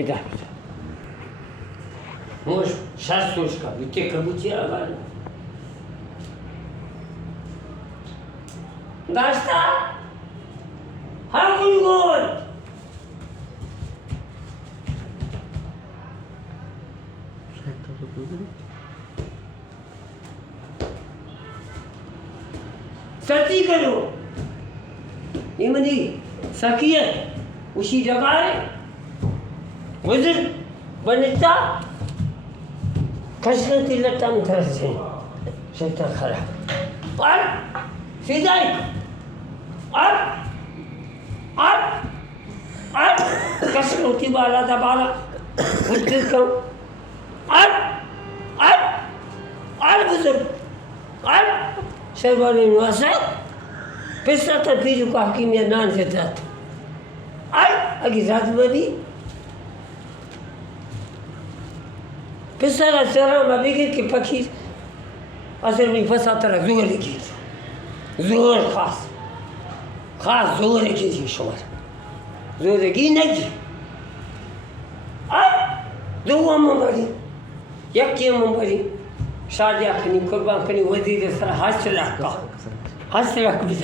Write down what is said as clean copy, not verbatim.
इदारत मोश शास्त्रोश का बिचे कबूची आवाज नाश्ता हाँ गुलगुल सच्ची करो इमनी सकियत उसी जगह है वज़न बनता कसरती लटम तरह से शैतान खराब और सीधा और कसरती बाला दबाला उठते कम और बुजुर्ग और शर्माने निवासा पिस्ता तफीर को हकीमिया नान से जाते और अगी रात में भी पिस्ता चरा में भी के पक्षी असल में फंसा तरह जोर लिखी जोर खास जोर लिखी थी शुमार जोर लिखी नहीं थी और दो अम्मा यकी अम्मा शादी खनी कुर्बान खनी वजीर सर हस रख भी